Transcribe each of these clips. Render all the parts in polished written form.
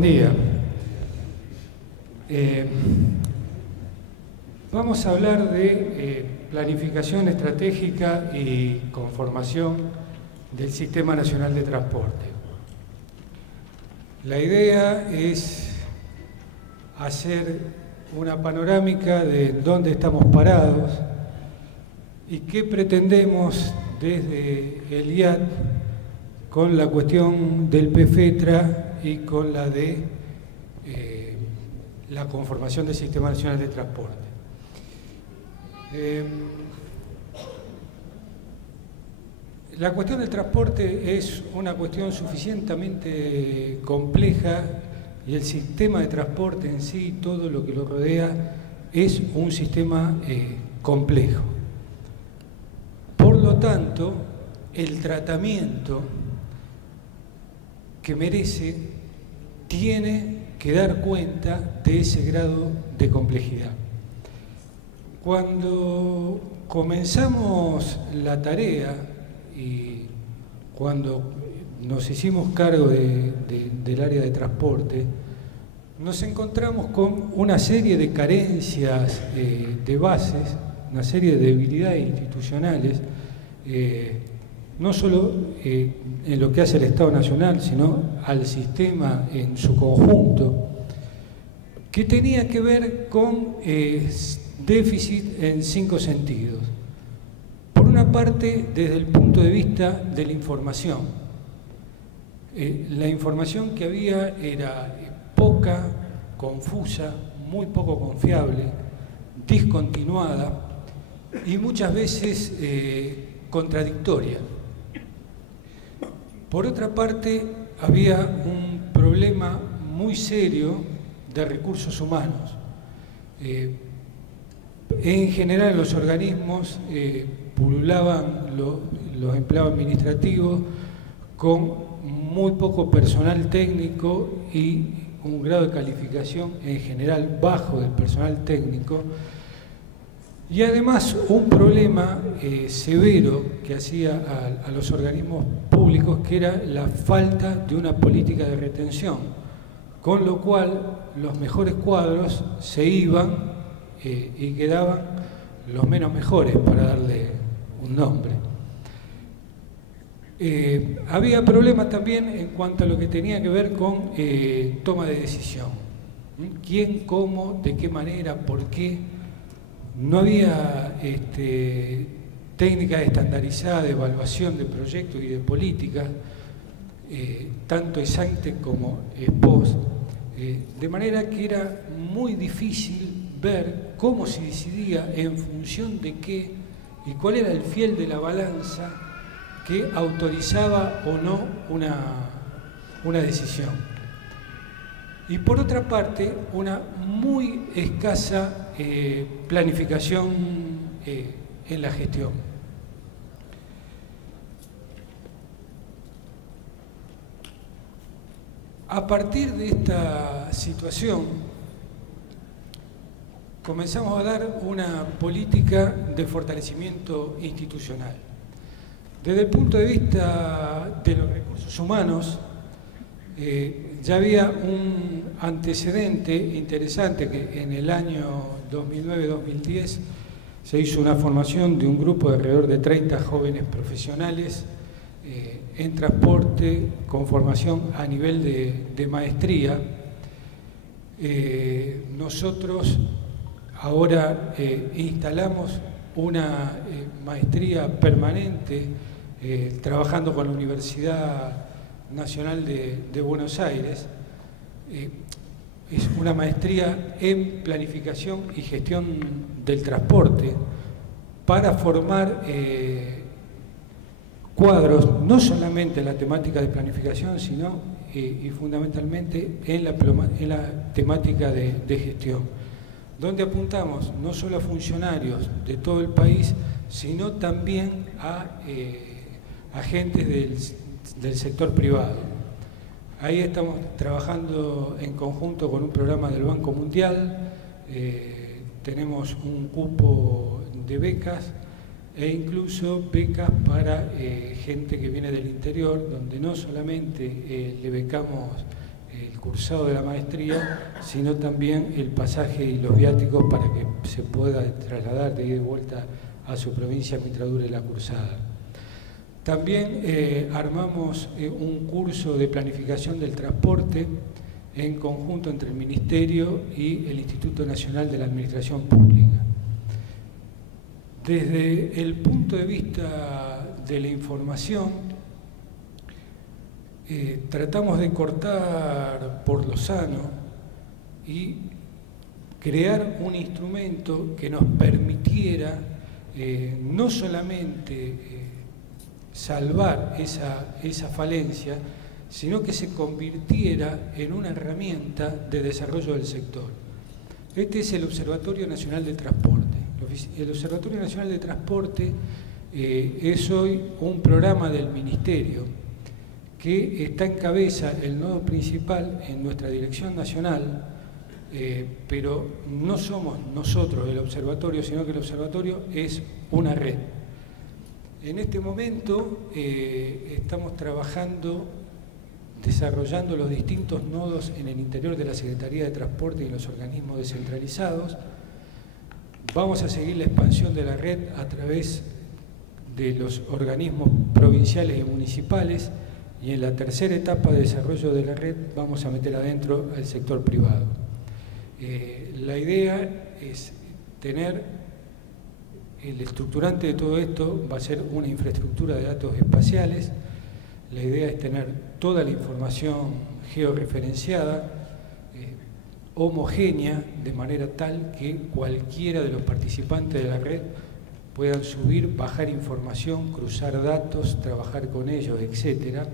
Buen día. Vamos a hablar de planificación estratégica y conformación del Sistema Nacional de Transporte. La idea es hacer una panorámica de dónde estamos parados y qué pretendemos desde el IAT con la cuestión del PFETRA y con la de la conformación del Sistema Nacional de Transporte. La cuestión del transporte es una cuestión suficientemente compleja y el sistema de transporte en sí, todo lo que lo rodea, es un sistema complejo. Por lo tanto, el tratamiento que merece tiene que dar cuenta de ese grado de complejidad. Cuando comenzamos la tarea y cuando nos hicimos cargo del área de transporte, nos encontramos con una serie de carencias de bases, una serie de debilidades institucionales, no solo en lo que hace el Estado Nacional, sino al sistema en su conjunto, que tenía que ver con déficit en 5 sentidos. Por una parte, desde el punto de vista de la información. La información que había era poca, confusa, muy poco confiable, discontinuada y muchas veces contradictoria. Por otra parte, había un problema muy serio de recursos humanos. En general, los organismos pululaban los empleados administrativos con muy poco personal técnico y un grado de calificación en general bajo del personal técnico. Y además un problema severo que hacía a los organismos públicos, que era la falta de una política de retención, con lo cual los mejores cuadros se iban y quedaban los menos mejores, para darle un nombre. Había problemas también en cuanto a lo que tenía que ver con toma de decisión. ¿Quién, cómo, de qué manera, por qué? No había técnicas estandarizadas de evaluación de proyectos y de políticas, tanto ex ante como ex post, de manera que era muy difícil ver cómo se decidía en función de qué y cuál era el fiel de la balanza que autorizaba o no una decisión. Y por otra parte, una muy escasa planificación en la gestión. A partir de esta situación, comenzamos a dar una política de fortalecimiento institucional. Desde el punto de vista de los recursos humanos, ya había un antecedente interesante que en el año 2009-2010 se hizo una formación de un grupo de alrededor de 30 jóvenes profesionales en transporte con formación a nivel de maestría. Nosotros ahora instalamos una maestría permanente trabajando con la Universidad Nacional de Buenos Aires. Es una maestría en planificación y gestión del transporte para formar cuadros, no solamente en la temática de planificación, sino y fundamentalmente en la temática de gestión, donde apuntamos no solo a funcionarios de todo el país, sino también a agentes del sector privado. Ahí estamos trabajando en conjunto con un programa del Banco Mundial, tenemos un cupo de becas e incluso becas para gente que viene del interior, donde no solamente le becamos el cursado de la maestría, sino también el pasaje y los viáticos para que se pueda trasladar de ida y vuelta a su provincia mientras dure la cursada. También armamos un curso de planificación del transporte en conjunto entre el Ministerio y el Instituto Nacional de la Administración Pública. Desde el punto de vista de la información, tratamos de cortar por lo sano y crear un instrumento que nos permitiera no solamente salvar esa falencia, sino que se convirtiera en una herramienta de desarrollo del sector. Este es el Observatorio Nacional de Transporte. El Observatorio Nacional de Transporte es hoy un programa del Ministerio que está en cabeza el nodo principal en nuestra dirección nacional, pero no somos nosotros el observatorio, sino que el observatorio es una red. En este momento estamos trabajando, desarrollando los distintos nodos en el interior de la Secretaría de Transporte y en los organismos descentralizados. Vamos a seguir la expansión de la red a través de los organismos provinciales y municipales, y en la tercera etapa de desarrollo de la red vamos a meter adentro al sector privado. La idea es tener, el estructurante de todo esto va a ser una infraestructura de datos espaciales. La idea es tener toda la información georreferenciada, homogénea, de manera tal que cualquiera de los participantes de la red puedan subir, bajar información, cruzar datos, trabajar con ellos, etcétera.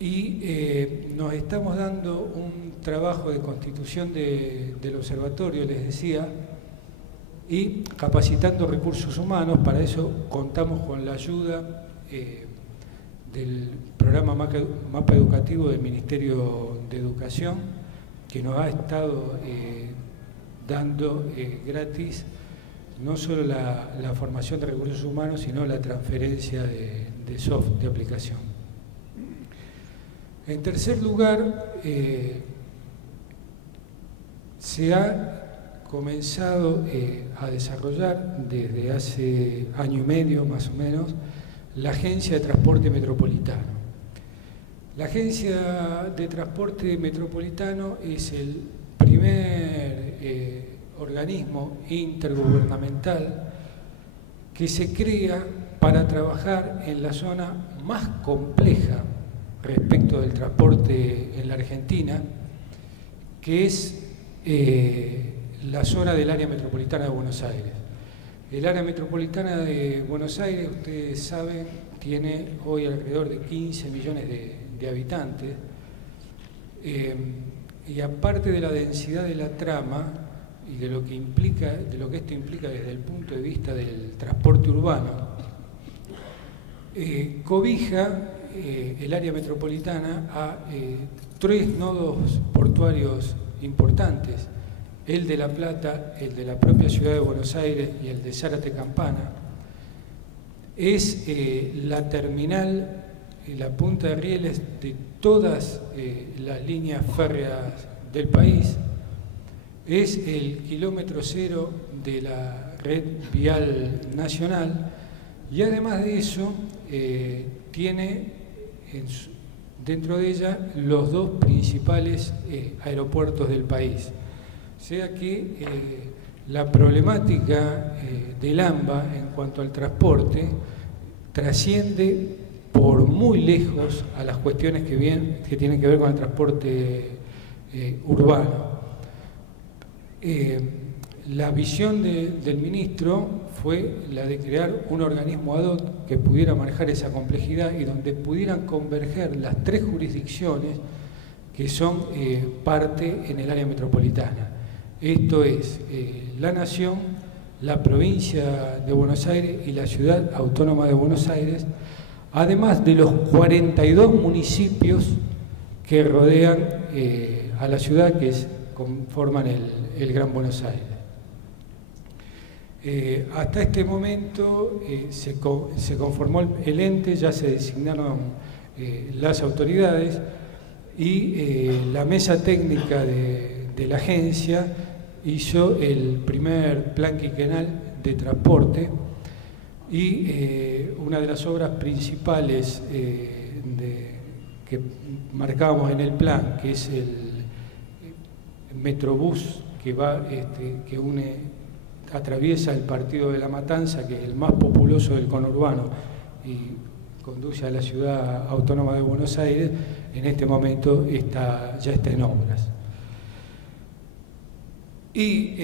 Y nos estamos dando un trabajo de constitución del observatorio, les decía, y capacitando recursos humanos. Para eso contamos con la ayuda del programa Mapa Educativo del Ministerio de Educación, que nos ha estado dando gratis no solo la formación de recursos humanos, sino la transferencia de software, de aplicación. En tercer lugar, se ha comenzado a desarrollar desde hace año y medio más o menos la Agencia de Transporte Metropolitano. La Agencia de Transporte Metropolitano es el primer organismo intergubernamental que se crea para trabajar en la zona más compleja respecto del transporte en la Argentina, que es la zona del área metropolitana de Buenos Aires. El área metropolitana de Buenos Aires, ustedes saben, tiene hoy alrededor de 15 millones de habitantes, y aparte de la densidad de la trama y de lo que implica, de lo que esto implica desde el punto de vista del transporte urbano, cobija el área metropolitana a 3 nodos portuarios importantes: el de La Plata, el de la propia ciudad de Buenos Aires y el de Zárate Campana. Es la terminal, la punta de rieles de todas las líneas férreas del país. Es el kilómetro cero de la red vial nacional, y además de eso tiene dentro de ella los 2 principales aeropuertos del país. O sea que la problemática del AMBA en cuanto al transporte trasciende por muy lejos a las cuestiones que tienen que ver con el transporte urbano. La visión del ministro fue la de crear un organismo ad hoc que pudiera manejar esa complejidad y donde pudieran converger las 3 jurisdicciones que son parte en el área metropolitana. Esto es la Nación, la provincia de Buenos Aires y la ciudad autónoma de Buenos Aires, además de los 42 municipios que rodean a la ciudad, que conforman el Gran Buenos Aires. Hasta este momento se conformó el ente, ya se designaron las autoridades, y la mesa técnica de la agencia hizo el primer plan quinquenal de transporte y una de las obras principales que marcábamos en el plan, que es el Metrobús que atraviesa el partido de La Matanza, que es el más populoso del conurbano y conduce a la ciudad autónoma de Buenos Aires, en este momento ya está en obras. Y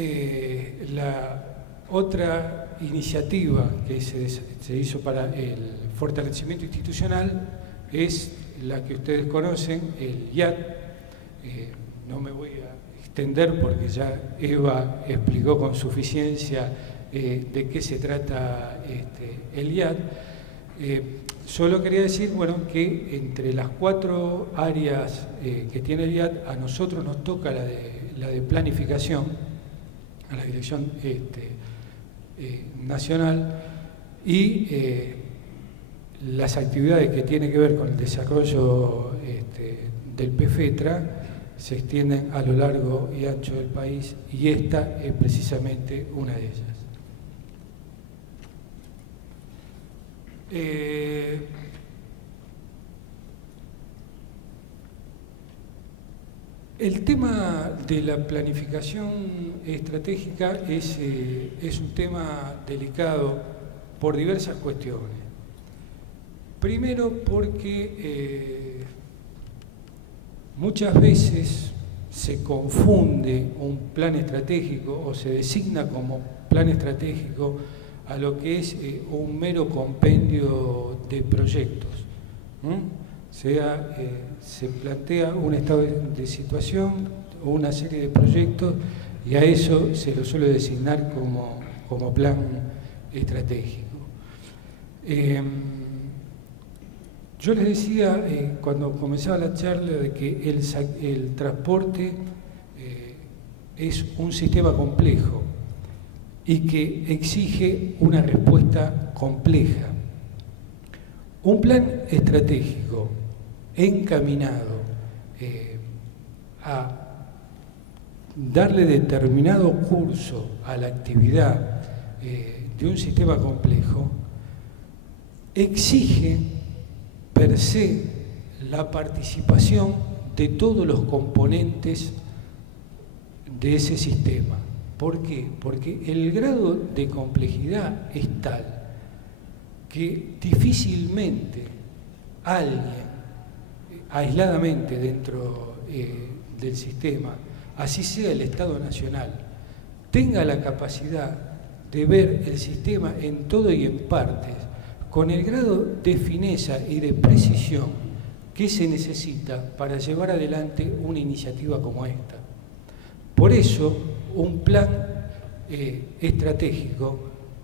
la otra iniciativa que se hizo para el fortalecimiento institucional es la que ustedes conocen, el IAT. No me voy a extender porque ya Eva explicó con suficiencia de qué se trata el IAT. Solo quería decir, bueno, que entre las 4 áreas que tiene el IAT, a nosotros nos toca la de planificación, a la Dirección Nacional, y las actividades que tienen que ver con el desarrollo del PFETRA se extienden a lo largo y ancho del país, y esta es precisamente una de ellas. El tema de la planificación estratégica es un tema delicado por diversas cuestiones. Primero porque muchas veces se confunde un plan estratégico o se designa como plan estratégico a lo que es un mero compendio de proyectos. O sea, se plantea un estado de situación o una serie de proyectos y a eso se lo suele designar como plan estratégico. Yo les decía cuando comenzaba la charla de que el transporte es un sistema complejo y que exige una respuesta compleja. Un plan estratégico encaminado a darle determinado curso a la actividad de un sistema complejo exige per se la participación de todos los componentes de ese sistema. ¿Por qué? Porque el grado de complejidad es tal que difícilmente alguien aisladamente dentro del sistema, así sea el Estado Nacional, tenga la capacidad de ver el sistema en todo y en partes, con el grado de fineza y de precisión que se necesita para llevar adelante una iniciativa como esta. Por eso, un plan estratégico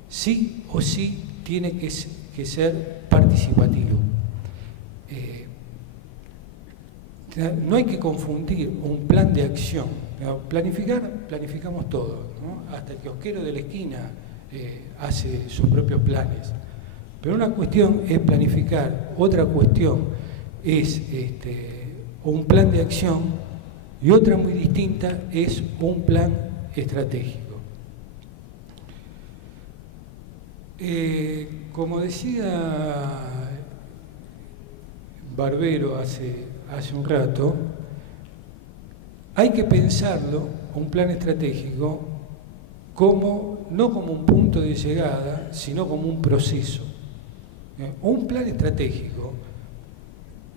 sí o sí tiene que ser participativo. No hay que confundir un plan de acción. Planificamos todo, ¿no? Hasta el kiosquero de la esquina hace sus propios planes. Pero una cuestión es planificar, otra cuestión es un plan de acción y otra muy distinta es un plan estratégico. Como decía Barbero hace un rato, hay que pensarlo, un plan estratégico, no como un punto de llegada, sino como un proceso. Un plan estratégico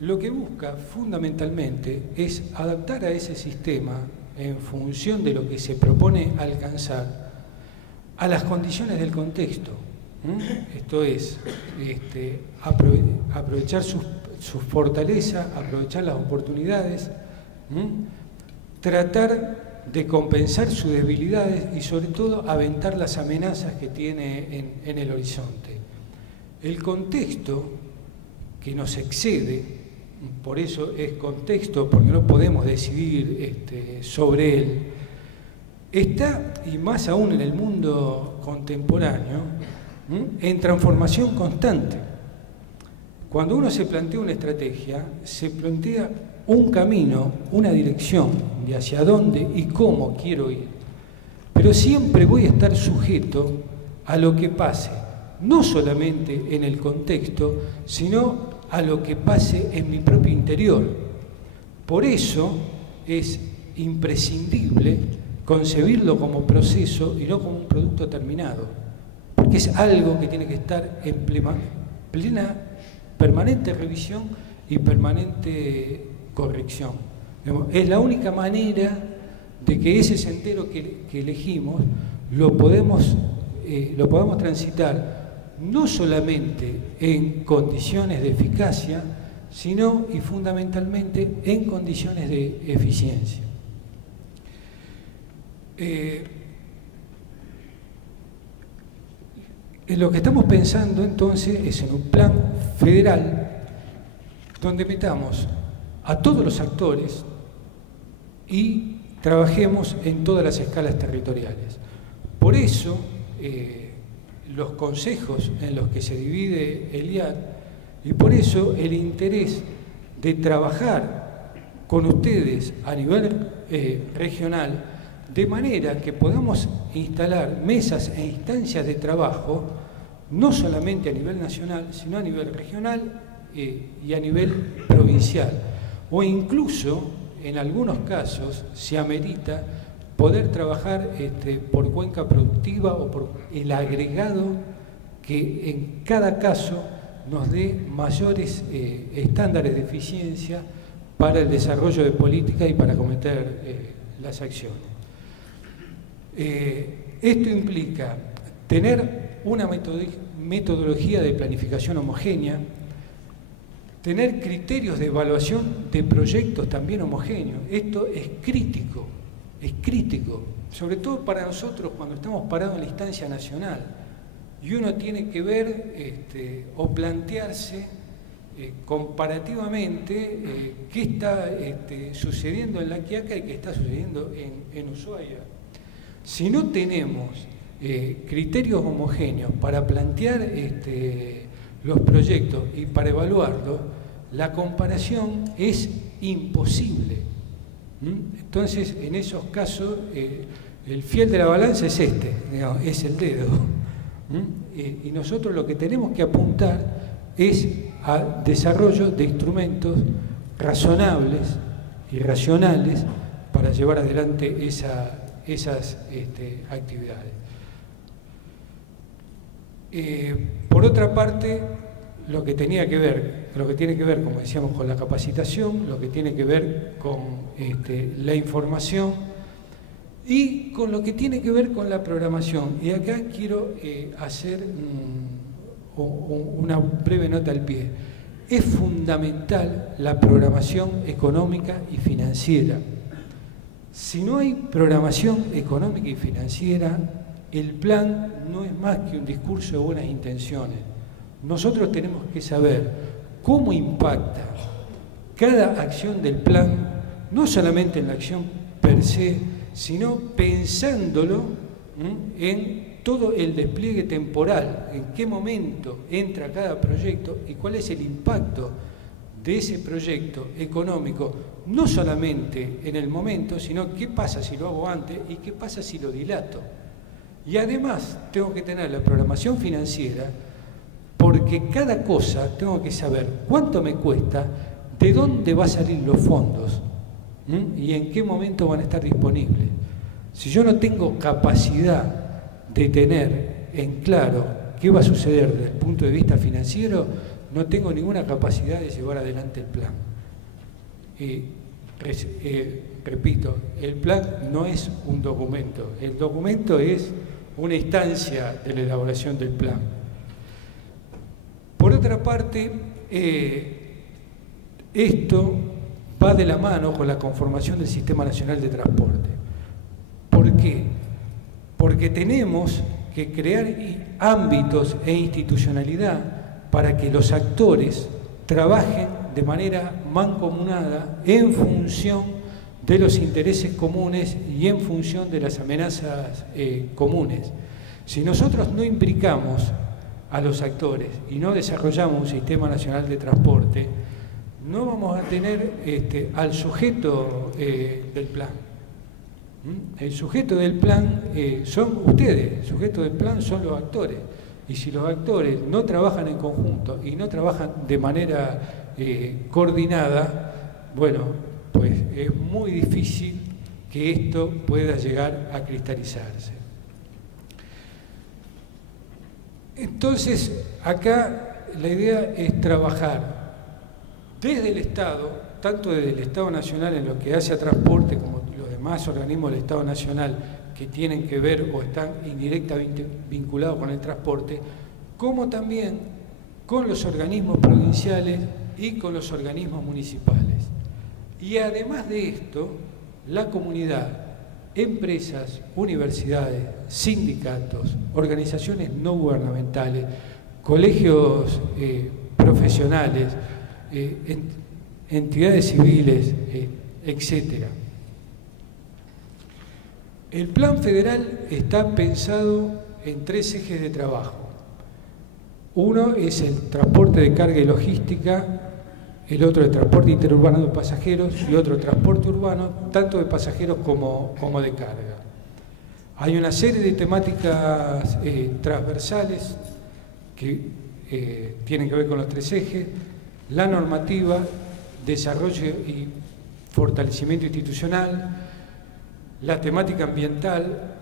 lo que busca fundamentalmente es adaptar a ese sistema en función de lo que se propone alcanzar a las condiciones del contexto. Esto es, aprovechar sus fortalezas, aprovechar las oportunidades, tratar de compensar sus debilidades y sobre todo aventar las amenazas que tiene en el horizonte. El contexto que nos excede, por eso es contexto, porque no podemos decidir sobre él, está, y más aún en el mundo contemporáneo, en transformación constante. Cuando uno se plantea una estrategia, se plantea un camino, una dirección de hacia dónde y cómo quiero ir. Pero siempre voy a estar sujeto a lo que pase, no solamente en el contexto, sino a lo que pase en mi propio interior. Por eso es imprescindible concebirlo como proceso y no como un producto terminado, porque es algo que tiene que estar en plena, permanente revisión y permanente corrección. Es la única manera de que ese sendero que elegimos lo podemos transitar no solamente en condiciones de eficacia, sino y fundamentalmente en condiciones de eficiencia. Lo que estamos pensando entonces es en un plan federal donde metamos a todos los actores y trabajemos en todas las escalas territoriales. Por eso, los consejos en los que se divide el IAT, y por eso el interés de trabajar con ustedes a nivel regional, de manera que podamos instalar mesas e instancias de trabajo, no solamente a nivel nacional, sino a nivel regional y a nivel provincial. O incluso, en algunos casos, se amerita poder trabajar por cuenca productiva o por el agregado que en cada caso nos dé mayores estándares de eficiencia para el desarrollo de políticas y para acometer las acciones. Esto implica tener una metodología de planificación homogénea, tener criterios de evaluación de proyectos también homogéneos. Esto es crítico, sobre todo para nosotros cuando estamos parados en la instancia nacional y uno tiene que ver o plantearse comparativamente qué está sucediendo en La Quiaca y qué está sucediendo en Ushuaia. Si no tenemos criterios homogéneos para plantear los proyectos y para evaluarlos, la comparación es imposible. Entonces, en esos casos, el fiel de la balanza es digamos, es el dedo. Y nosotros lo que tenemos que apuntar es al desarrollo de instrumentos razonables y racionales para llevar adelante esas actividades. Por otra parte, lo que tiene que ver, como decíamos, con la capacitación, lo que tiene que ver con la información y con lo que tiene que ver con la programación. Y acá quiero hacer una breve nota al pie. Es fundamental la programación económica y financiera. Si no hay programación económica y financiera, el plan no es más que un discurso de buenas intenciones. Nosotros tenemos que saber cómo impacta cada acción del plan, no solamente en la acción per se, sino pensándolo en todo el despliegue temporal, en qué momento entra cada proyecto y cuál es el impacto de ese proyecto económico, no solamente en el momento, sino qué pasa si lo hago antes y qué pasa si lo dilato. Y además tengo que tener la programación financiera, porque cada cosa tengo que saber cuánto me cuesta, de dónde van a salir los fondos y en qué momento van a estar disponibles. Si yo no tengo capacidad de tener en claro qué va a suceder desde el punto de vista financiero, no tengo ninguna capacidad de llevar adelante el plan. Repito, el plan no es un documento, el documento es una instancia de la elaboración del plan. Por otra parte, esto va de la mano con la conformación del Sistema Nacional de Transporte. ¿Por qué? Porque tenemos que crear ámbitos e institucionalidad para que los actores trabajen de manera mancomunada en función de los intereses comunes y en función de las amenazas comunes. Si nosotros no implicamos a los actores y no desarrollamos un sistema nacional de transporte, no vamos a tener al sujeto del plan. El sujeto del plan son ustedes, el sujeto del plan son los actores. Y si los actores no trabajan en conjunto y no trabajan de manera coordinada, bueno, pues es muy difícil que esto pueda llegar a cristalizarse. Entonces, acá la idea es trabajar desde el Estado, tanto desde el Estado Nacional en lo que hace a transporte como los demás organismos del Estado Nacional que tienen que ver o están indirectamente vinculados con el transporte, como también con los organismos provinciales y con los organismos municipales. Y además de esto, la comunidad, empresas, universidades, sindicatos, organizaciones no gubernamentales, colegios profesionales, entidades civiles, etc. El plan federal está pensado en 3 ejes de trabajo. Uno es el transporte de carga y logística, el otro el transporte interurbano de pasajeros y otro transporte urbano, tanto de pasajeros como de carga. Hay una serie de temáticas transversales que tienen que ver con los 3 ejes: la normativa, desarrollo y fortalecimiento institucional, la temática ambiental,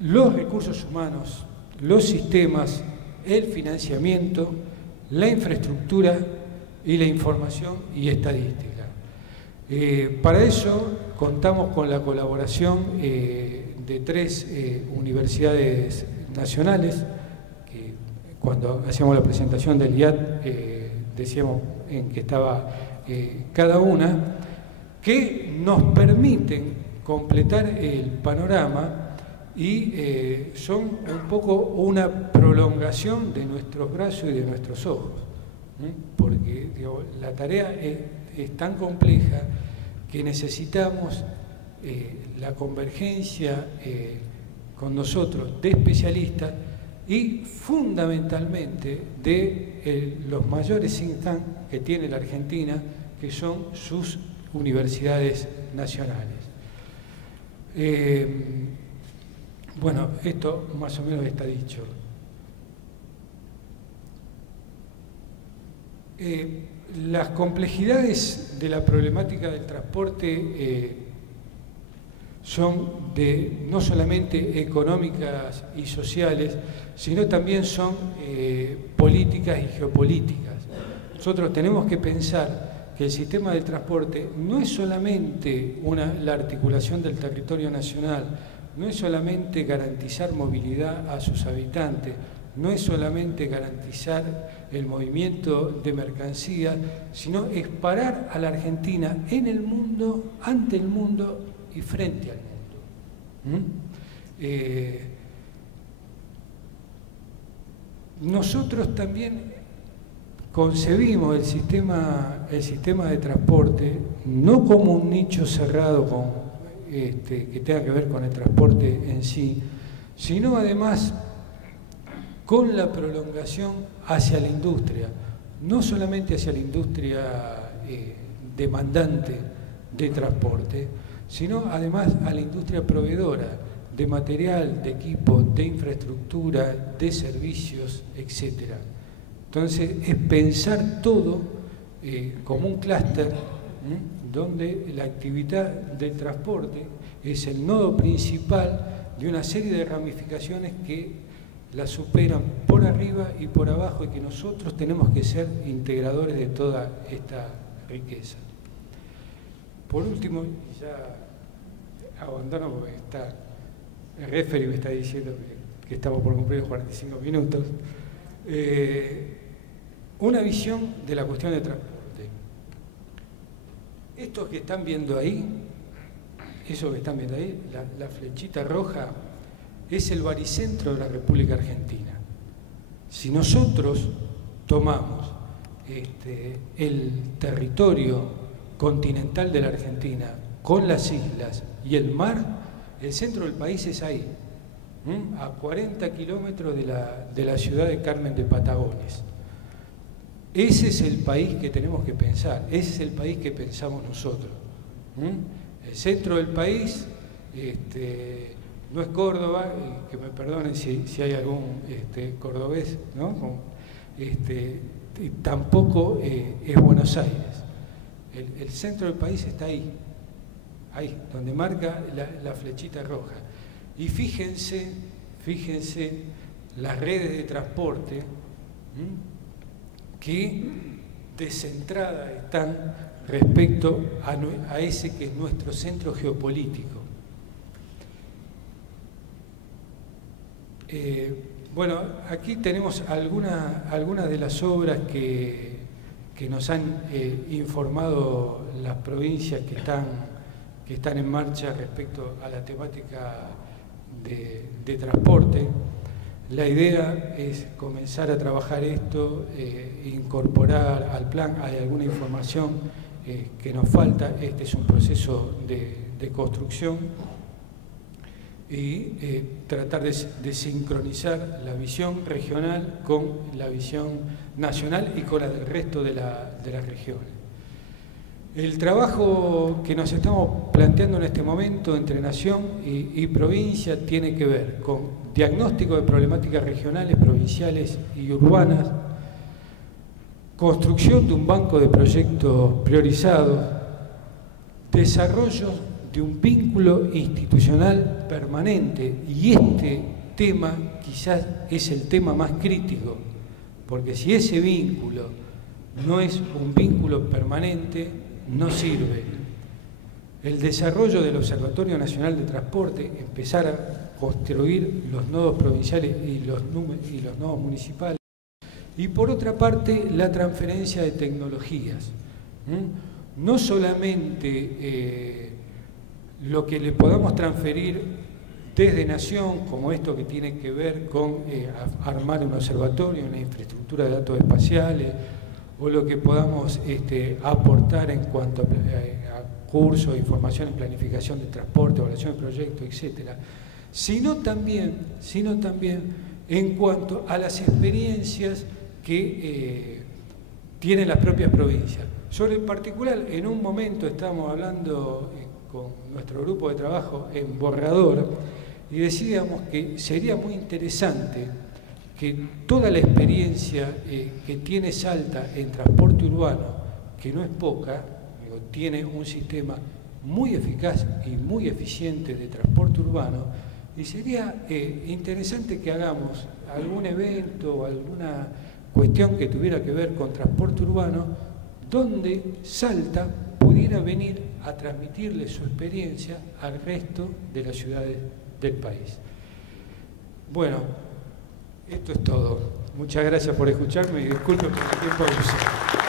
los recursos humanos, los sistemas, el financiamiento, la infraestructura y la información y estadística. Para eso contamos con la colaboración de 3 universidades nacionales, que cuando hacíamos la presentación del IAT decíamos en que estaba cada una, que nos permiten completar el panorama y son un poco una prolongación de nuestros brazos y de nuestros ojos, porque la tarea es tan compleja que necesitamos la convergencia con nosotros de especialistas y fundamentalmente de los mayores think tanks que tiene la Argentina, que son sus universidades nacionales. Bueno, esto más o menos está dicho. Las complejidades de la problemática del transporte son no solamente económicas y sociales, sino también son políticas y geopolíticas. Nosotros tenemos que pensar que el sistema de transporte no es solamente la articulación del territorio nacional, no es solamente garantizar movilidad a sus habitantes, no es solamente garantizar el movimiento de mercancías, sino es parar a la Argentina en el mundo, ante el mundo y frente al mundo. Nosotros también concebimos el sistema de transporte no como un nicho cerrado que tenga que ver con el transporte en sí, sino además con la prolongación hacia la industria, no solamente hacia la industria demandante de transporte, sino además a la industria proveedora de material, de equipo, de infraestructura, de servicios, etc. Entonces, es pensar todo como un clúster, donde la actividad del transporte es el nodo principal de una serie de ramificaciones que la superan por arriba y por abajo, y que nosotros tenemos que ser integradores de toda esta riqueza. Por último, ya abandono porque el referee me está diciendo que estamos por cumplir los 45 minutos. Una visión de la cuestión de transporte. Estos que están viendo ahí, la flechita roja, es el baricentro de la República Argentina. Si nosotros tomamos el territorio continental de la Argentina con las islas y el mar, el centro del país es ahí, a 40 kilómetros de la ciudad de Carmen de Patagones. ese es el país que tenemos que pensar, ese es el país que pensamos nosotros. El centro del país no es Córdoba, que me perdonen si hay algún cordobés, ¿no? Tampoco es Buenos Aires. El centro del país está ahí, donde marca la flechita roja. Y fíjense las redes de transporte que descentradas están respecto a ese que es nuestro centro geopolítico. Bueno, aquí tenemos algunas de las obras que nos han informado las provincias que están en marcha respecto a la temática de transporte. La idea es comenzar a trabajar esto, incorporar al plan. Hay alguna información que nos falta. Este es un proceso de construcción y tratar de sincronizar la visión regional con la visión nacional y con la del resto de las regiones. El trabajo que nos estamos planteando en este momento entre nación y provincia tiene que ver con diagnóstico de problemáticas regionales, provinciales y urbanas, construcción de un banco de proyectos priorizados, desarrollo de un vínculo institucional permanente, y este tema quizás es el tema más crítico, porque si ese vínculo no es un vínculo permanente, no sirve. El desarrollo del Observatorio Nacional de Transporte, empezar a construir los nodos provinciales y los nodos municipales, y por otra parte la transferencia de tecnologías. No solamente lo que le podamos transferir desde Nación, como esto que tiene que ver con armar un observatorio, una infraestructura de datos espaciales, o lo que podamos aportar en cuanto a cursos, información en planificación de transporte, evaluación de proyectos, etcétera, sino también en cuanto a las experiencias que tienen las propias provincias. Sobre el particular, en un momento estábamos hablando con nuestro grupo de trabajo en Borrador y decíamos que sería muy interesante que toda la experiencia que tiene Salta en transporte urbano, que no es poca, tiene un sistema muy eficaz y muy eficiente de transporte urbano, y sería interesante que hagamos algún evento o alguna cuestión que tuviera que ver con transporte urbano, donde Salta pudiera venir a transmitirle su experiencia al resto de las ciudades del país. Bueno, esto es todo. Muchas gracias por escucharme y disculpen por el tiempo abusado.